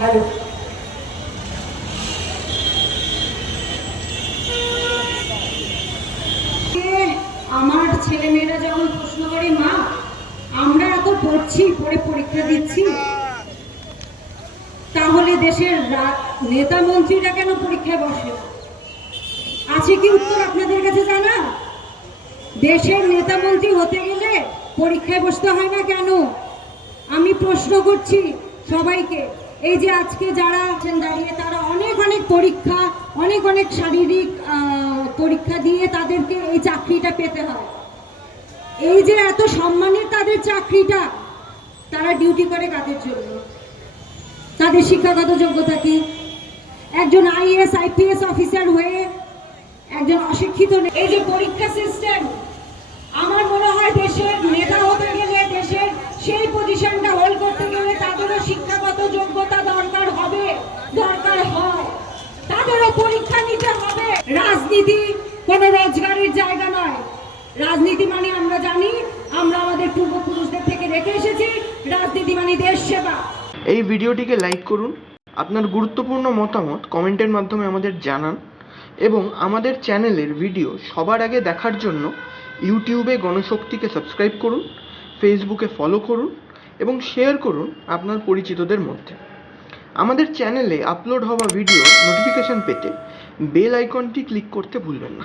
Hello, আমার ছেলেমেয়েরা যখন প্রশ্ন করে, মা আমরা এত পড়ছি, পড়ে পরীক্ষা দিচ্ছি, তাহলে দেশের নেতা মন্ত্রীরা কেন পরীক্ষায় বসে? আছে কি উত্তর আপনাদের কাছে জানা? দেশের নেতা মন্ত্রী হতে গেলে পরীক্ষায় বসতে হয় না কেন? আমি প্রশ্ন করছি সবাইকে। এই যে আজকে যারা আছেন দাঁড়িয়ে, তারা অনেক অনেক পরীক্ষা, অনেক অনেক শারীরিক পরীক্ষা দিয়ে তাদেরকে এই চাকরিটা পেতে হয়। এই যে এত সম্মানের তাদের চাকরিটা, তারা ডিউটি করে কাদের জন্য? তাদের শিক্ষাগত যোগ্যতা কি? একজন আইএএস আইপিএস অফিসার হয়ে একজন অশিক্ষিত, এই যে পরীক্ষা সিস্টেম, আমার মনে হয় দেশের নেতা হতে গেলে, দেশের সেই পজিশনটা হোল্ড করতে গেলে তাদেরও শিক্ষাগত যোগ্যতা দরকার হবে, দরকার হয়, তাদেরও পরীক্ষা নিতে হবে। রাজনীতি কোনো রোজগারের জায়গা নয়। রাজনীতি মানে আমরা জানি, আমরা আমাদের পূর্বপুরুষদের থেকে রেখে এসেছি, রাজনীতি মানে দেশ সেবা। এই ভিডিওটিকে লাইক করুন, আপনার গুরুত্বপূর্ণ মতামত কমেন্টের মাধ্যমে আমাদের জানান এবং আমাদের চ্যানেলের ভিডিও সবার আগে দেখার জন্য ইউটিউবে গণশক্তিকে সাবস্ক্রাইব করুন, ফেসবুকে ফলো করুন এবং শেয়ার করুন আপনার পরিচিতদের মধ্যে। আমাদের চ্যানেলে আপলোড হওয়া ভিডিও নোটিফিকেশন পেতে বেল আইকনটি ক্লিক করতে ভুলবেন না।